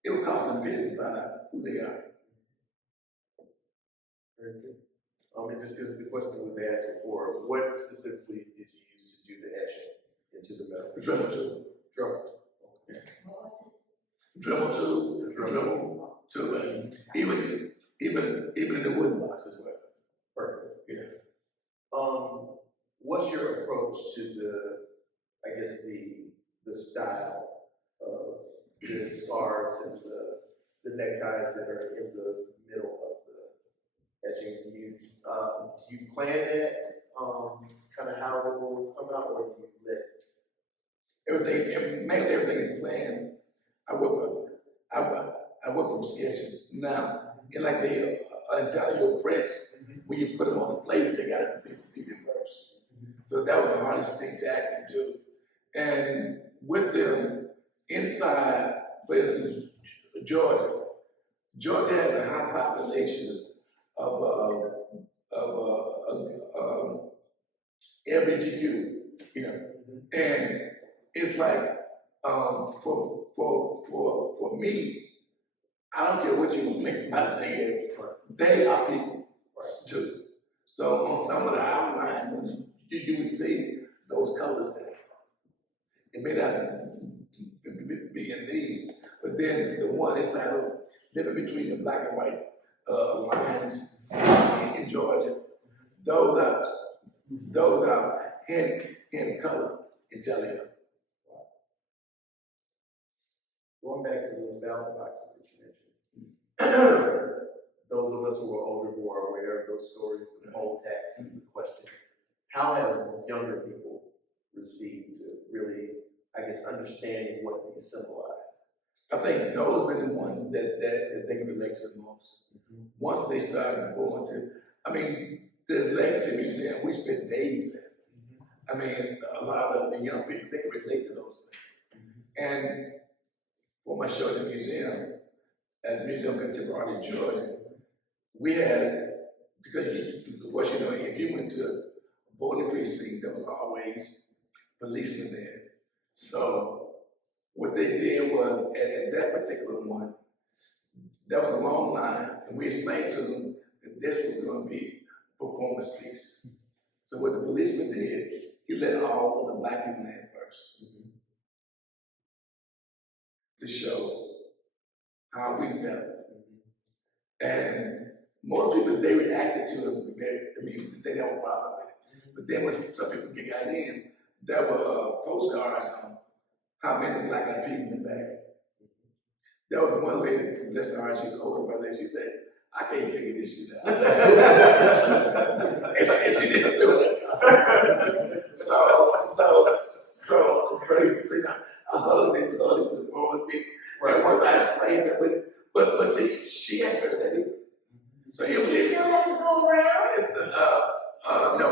It would cost them pennies to find out who they are. Very good. And just because the question was asked before, what specifically did you use to do the etching into the metal? The Dremel tool. Dremel. What was it? Dremel tool. Dremel tool. And even in the wooden box as well. Perfect. Yeah. What's your approach to the style of the scarves and the neckties that are in the middle of the etching? Do you plan that, kind of how it will come out, or do you let? Mainly everything is planned. I work from sketches. Now, in like the Italian prints, when you put them on the plate, they got to be reversed. So that was the hardest thing to actually do. And with them inside, for instance, Georgia has a high population of LGBTQ, you know, and it's like for me, I don't care what you make my thing is, they are people too. So on some of the outline, when you would see those colors there. It may not be in these, but then the one entitled "Living Between the Black and White Lines" in Georgia, those are in color intelligent. Going back to those ballot boxes that you mentioned, those of us who are older who are aware of those stories of poll tax and the question, how have younger people received really, I guess, understanding what they symbolize? I think those have been the ones that they can relate to the most. Once they started going to, I mean, the Legacy Museum, we spent days there. I mean, a lot of the young people, they can relate to those things. And for my show at the museum, at the Museum of Contemporary Georgia, we had, because of course, you know, if you went to a voting precinct, there was always policemen there. So what they did was, at that particular one, there was a long line, and we explained to them that this was going to be a performance piece. So what the policeman did, he let all of the black people in first to show how we felt. And most people, they reacted to it, I mean, they don't bother with it. But then when some people got in, there were postcards on how many black eyed peas in the bag. There was one lady, bless her heart, she's an older brother, she said, I can't figure this shit out. and she didn't do it. So you know, I hugged and told it was a growing piece. And once I explained that, but see, she hadn't heard that either. So it was You still have to go around? no.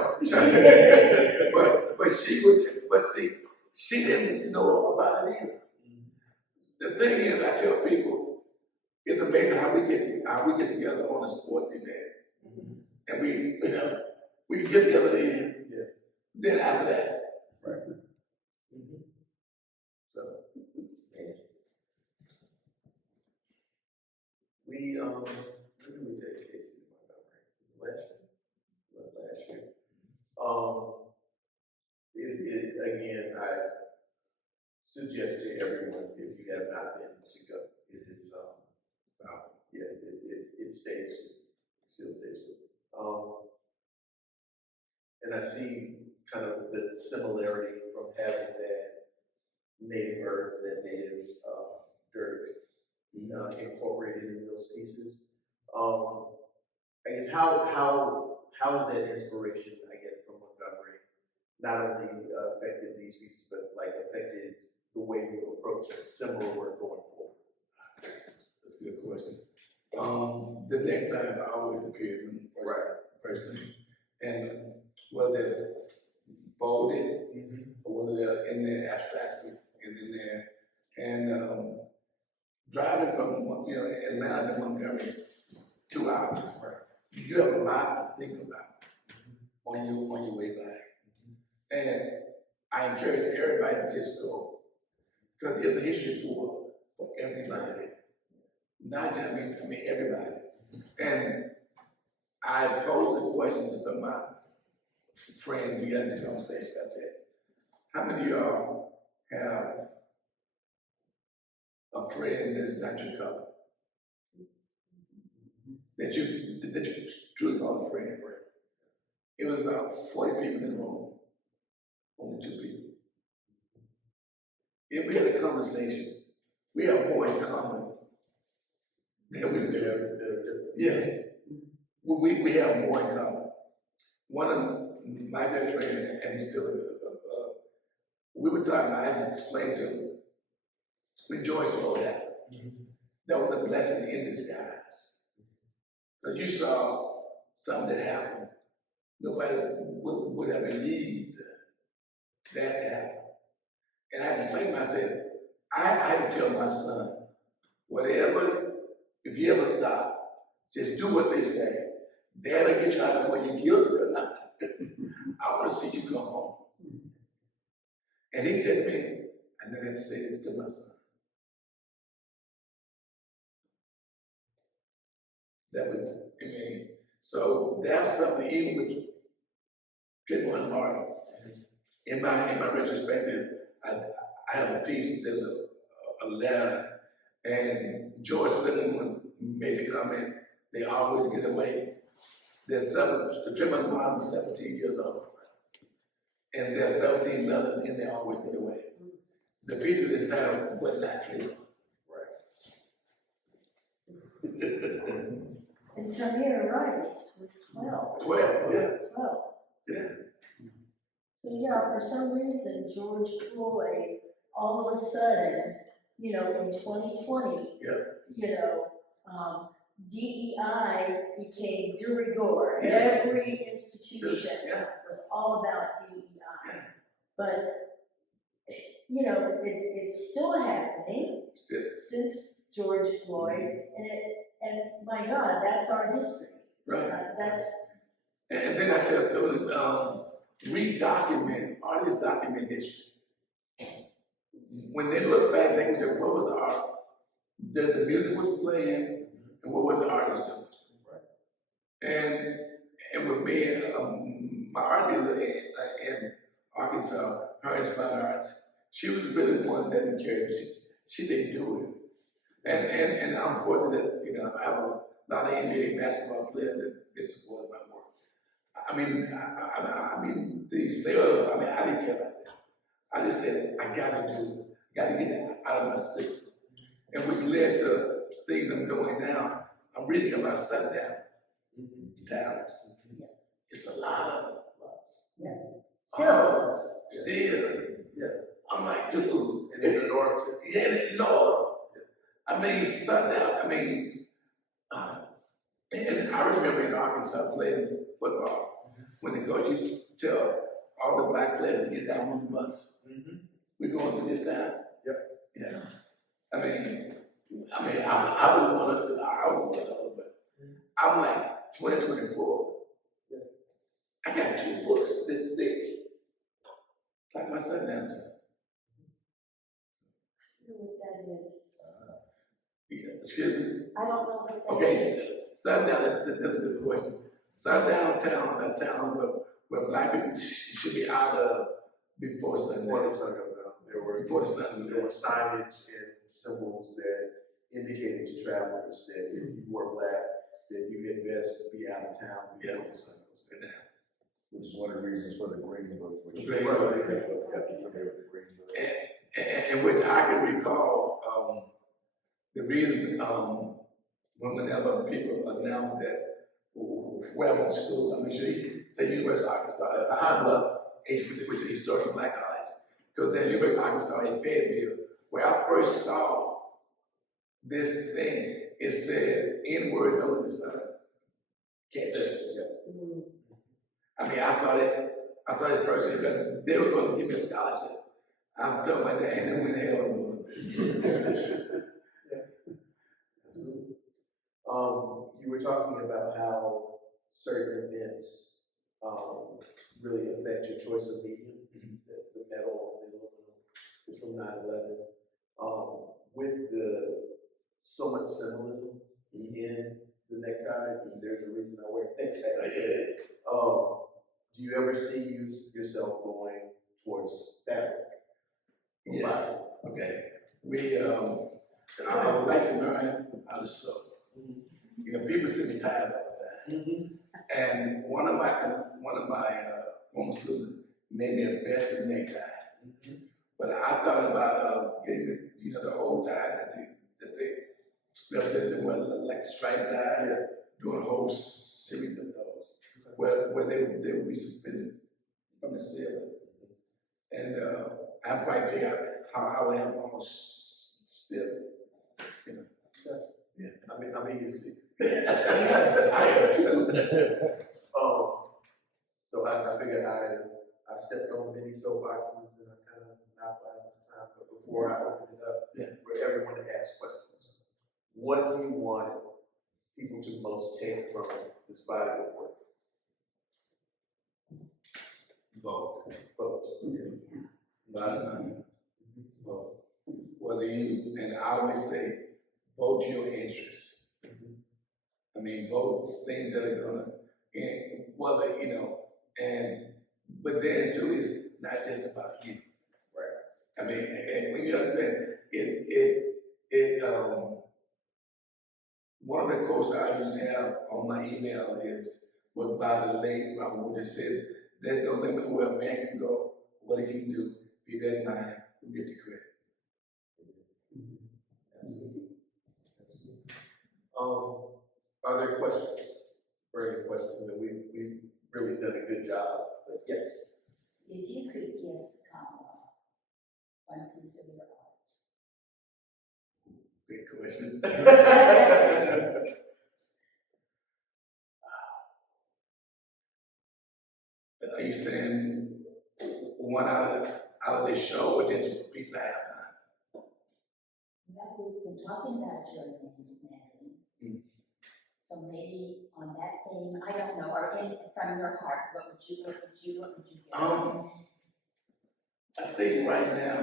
but see, she didn't know about it either. The thing is, I tell people, it's amazing how we get together on a sports event, and we get together then. Then after that, Right. so when did we take Casey to Montgomery? Last year. Again, I suggest to everyone, if you have not been, to go. It is, it stays with you. It still stays with you. And I see kind of the similarity from having that native earth, that native dirt incorporated in those pieces. I guess how is that inspiration I get from Montgomery not only affected these pieces, but like affected the way you approach similar work going forward? That's a good question. The neckties always appeared in the first thing. And whether they're folded or whether they're in there abstractly and in there. And driving from, Atlanta to Montgomery, 2 hours. You have a lot to think about on your way back. And I encourage everybody to just go. Because there's a history for everybody. Not just me, everybody. And I posed a question to some of my friends, we got into conversation. I said, how many of y'all have a friend that's not your color? That you truly call a friend. It was about 40 people in the room, only 2 people. If we had a conversation, we have more in common than we do. Yes, we have more in common. One of my good friends, and he's still, we were talking about, I just explained to him, when George told that was a blessing in disguise. Because you saw something that happened. Nobody would have believed that happened. And I explained to him, I said, I had to tell my son, whatever, if you ever stop, just do what they say. Dad'll get you out of whether you're guilty or not. I want to see you come home. And he said to me, I never had to say it to my son. That was, so that's something, even with Trayvon Martin, in my retrospective, I have a piece, there's a letter, and George Zimmerman made the comment, they always get away. Trayvon Martin was 17 years old, and there's 17 letters in there, always get away. The piece is entitled, But Not Trayvon. And Tamir Rice was 12. 12, yeah. 12. Yeah. So yeah, for some reason, George Floyd, all of a sudden, in 2020, DEI became de rigueur. Yeah. Every institution was all about DEI. But, it's still happening since George Floyd, and my God, that's our history. Right. That's. And then I tell students, artists document history. When they look back, they can say, what was the art that the music was playing, and what was the artist doing? And with me, my art dealer in Arkansas, her Inspired Arts, she was really one that encouraged. She didn't do it. And I'm fortunate that, I have a lot of NBA basketball players that support my work. I mean, the sales, I didn't care about that. I just said, I gotta get it out of my system. And which led to things I'm doing now. I'm reading about sundown towns. It's a lot of them. Still. Yeah. I'm like, dude. And in the north too. Yeah, in the north. Sundown, and I remember in Arkansas playing football when the coach used to tell all the black players to get down on the bus. We're going through this time. Yep. Yeah. I was one of them, but I'm like 2024. I got 2 books this thick, like my sundown time. I don't know what that is. Excuse me? I don't know what that Okay, is. sundown, that's a good question. Sundown town, a town where black people should be out of before sundown. Before the sun goes down, Before the sun there were signage and symbols that indicated to travelers that if you were black, that you had best be out of town before the sun goes down. Which is one of the reasons for the Green Book, which Green is Book. familiar with the Green Book. And which I can recall, the reason, whenever people announce that, where I went to school, say University of Arkansas, High Bluff, which is a historic black college, because then University of Arkansas in Fayetteville, where I first saw this thing, it said, N-word, don't let the sun catch it. I mean, I saw that person because they were going to give me a scholarship. I was telling my dad, and then when the hell I'm doing You were talking about how certain events really affect your choice of medium, the metal and the aluminum from 9/11. With so much symbolism in the necktie, and there's a reason I wear a necktie. Do you ever see yourself going towards fabric? Yes. Okay. I would like to learn how to sew. You know, people see me tired all the time. And one of my former students made me a vest and necktie. But I thought about getting the old ties that they represented like the striped tie, doing a whole series of those, where they would be suspended from the ceiling. And I haven't quite figured out how I would have almost stiff. You know. Yeah, I mean, you see. I am too. So I figured I've stepped on many soapboxes and I kind of monopolized this time, but before I open it up for everyone to ask questions, what do you want people to most take from this body of work? Vote. Vote. Bottom line. Vote. Whether you, and I always say, vote your interests. I mean, vote things that are gonna, but then too, it's not just about you. Right. I mean, and when you understand, one of the quotes I used to have on my email was by the late Robert Wood that says, there's no limit to where a man can go, what he can do, if he doesn't mind, who gets the credit. Are there questions? Further questions? We've really done a good job, but yes. If you could give Kamala one piece of your art, Big question. Are you saying one out of this show or just a piece I have done? well, we've been talking about gerrymandering. So maybe on that theme, I don't know, or from your heart, what would you give? I think right now,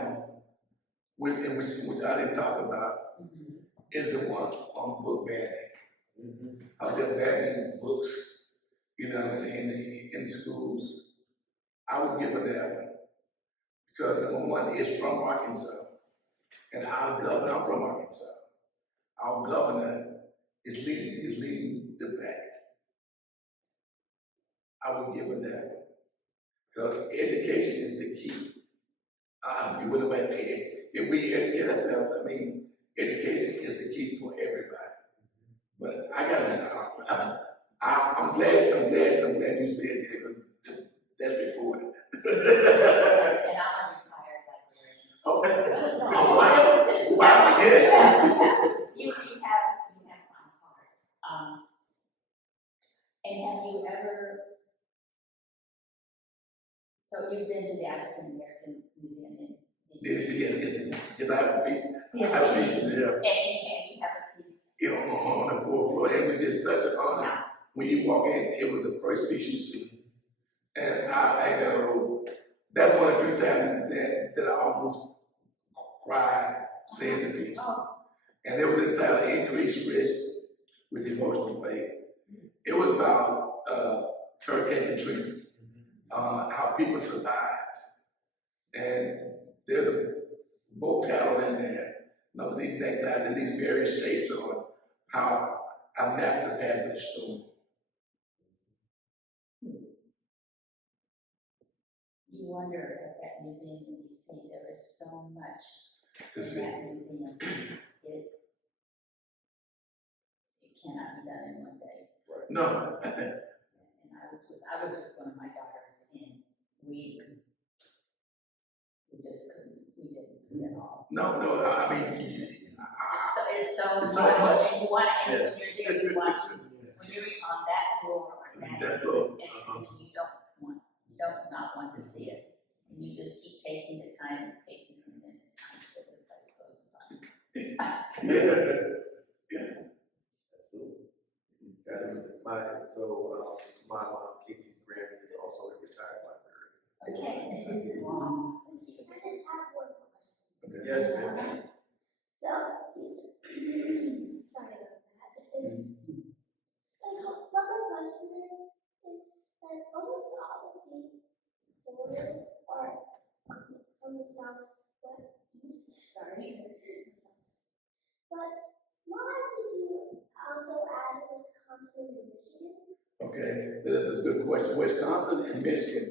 which I didn't talk about, is the one on book banning. How they're banning books, in schools. I would give it that one. Because number one, it's from Arkansas. And our governor, I'm from Arkansas. Our governor is leading the pack. I would give it that one. Because education is the key. If we educate ourselves, I mean, education is the key for everybody. But I'm glad you said that, because that's recorded. And I'm a retired librarian. Oh, So wow, yeah. You have my heart. And have you ever, so you've been to the African American Museum in DC? Yes, I have a piece. Yes, I have a piece in there. And you have a piece. On the fourth floor. It was just such an honor. When you walk in, it was the first piece you see. And that's one of the few times that I almost cried seeing the piece. And there was a time of increased risk with emotional faith. It was about Hurricane Katrina, how people survived. And there's a boat paddle in there, these neckties and these various shapes on how I mapped the path of the storm. You wonder at that museum in DC, there is so much To in see. that museum. It cannot be done in one day. No. And I was with one of my daughters, and we just see it all. No, I mean, It's so It's so much, much. and you want, and Yes. when you're there, you want, when you're on that floor or that That exit, floor. you don't not want to see it. And you just keep taking the time, and then it's time to get the place closes on. Absolutely. That is my mom, Casey's Grammy, is also a retired librarian. Okay. I just have one question. Yes, ma'am. So, sorry about that. And what my question is that almost all of these borders are from the southwest, sorry. But why did you also add Wisconsin and Michigan? okay, that's a good question. Wisconsin and Michigan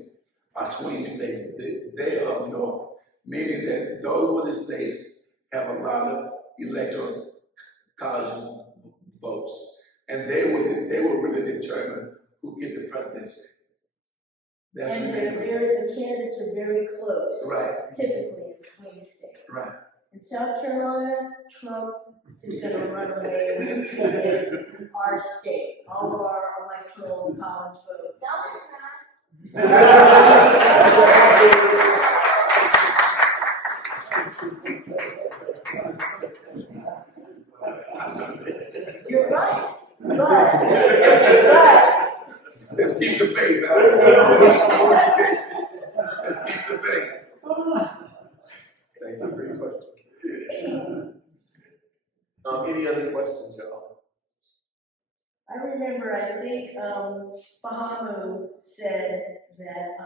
are swing states. They are up north, meaning that those were the states have a lot of electoral college votes, and they will really determine who get the presidency. That's And what the candidates are very close. right, Typically in swing states. right. In South Carolina, Trump is gonna run away with our state, all of our electoral college votes. No, it's not. You're right, but Let's keep the faith. Let's keep the faith. Thank you for your question. Any other questions, y'all? I remember, I think, Fahamu said that,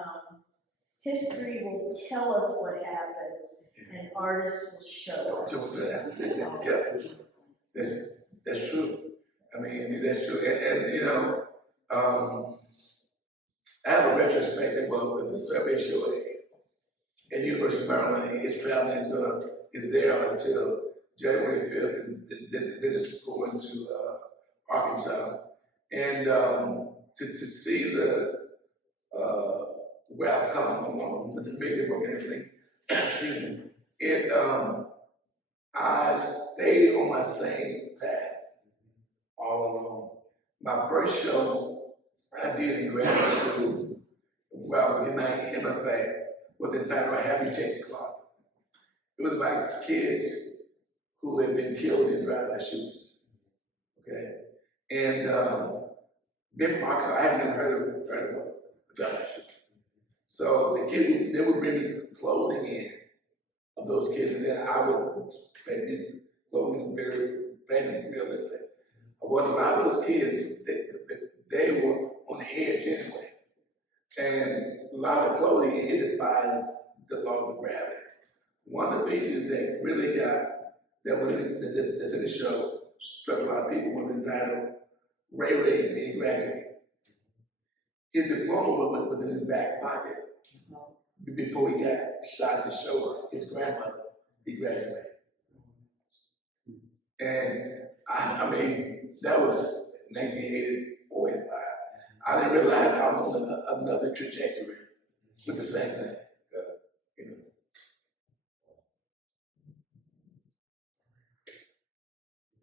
history will tell us what happens and artists will show us. Yes, that's true. I mean, that's true. And you know, I have a retrospective of it's a survey show at University of Maryland. It's traveling is there until January 5th, and then it's going to Arkansas. And to see the where I've come along with the video work and everything, excuse me, I stayed on my same path all along. My first show I did in graduate school, where I was getting my MFA, was entitled "Have You Checked the Closet?" It was about kids who had been killed in drive-by shootings. Okay, and being from Arkansas, I had never heard of a drive-by shooting. So the kids, they would bring me clothing in of those kids, and then I would make these clothing very realistic. What a lot of those kids, they were on the edge anyway. And a lot of clothing, it defies the law of gravity. One of the pieces that really that's in the show, struck a lot of people, was entitled Ray being graduated. His diploma was in his back pocket before he got shot to show his grandmother he graduated. And I mean, that was 1984, 85. I didn't realize I was on another trajectory with the same thing. You know.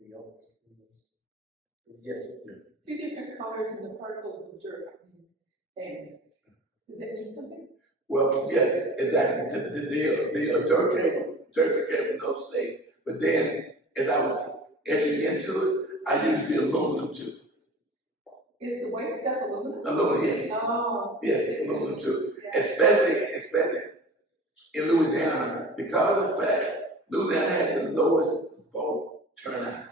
Anything else? Yes. Two different colors in the particles of dirt, these things. Does it mean something? Well, yeah, exactly. The dirt came from those states, but then as I was etching into it, I used the aluminum too. Is the white stuff aluminum? Aluminum, yes. Oh. Yes, aluminum too. Yeah. Especially in Louisiana, because of the fact Louisiana had the lowest vote turnout.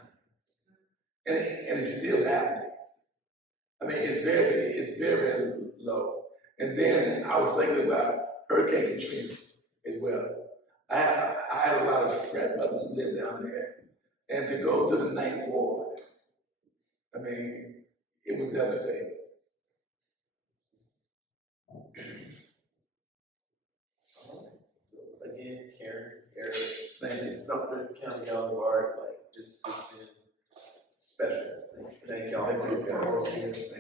And it's still happening. I mean, it's very, very low. And then I was thinking about Hurricane Katrina as well. I had a lot of frat brothers who lived down there. And to go to the Ninth Ward, I mean, it was devastating. Again, Karen, Eric, Thank you. Sumter County Yellow Guard, like, this has been special. Thank y'all for hosting this.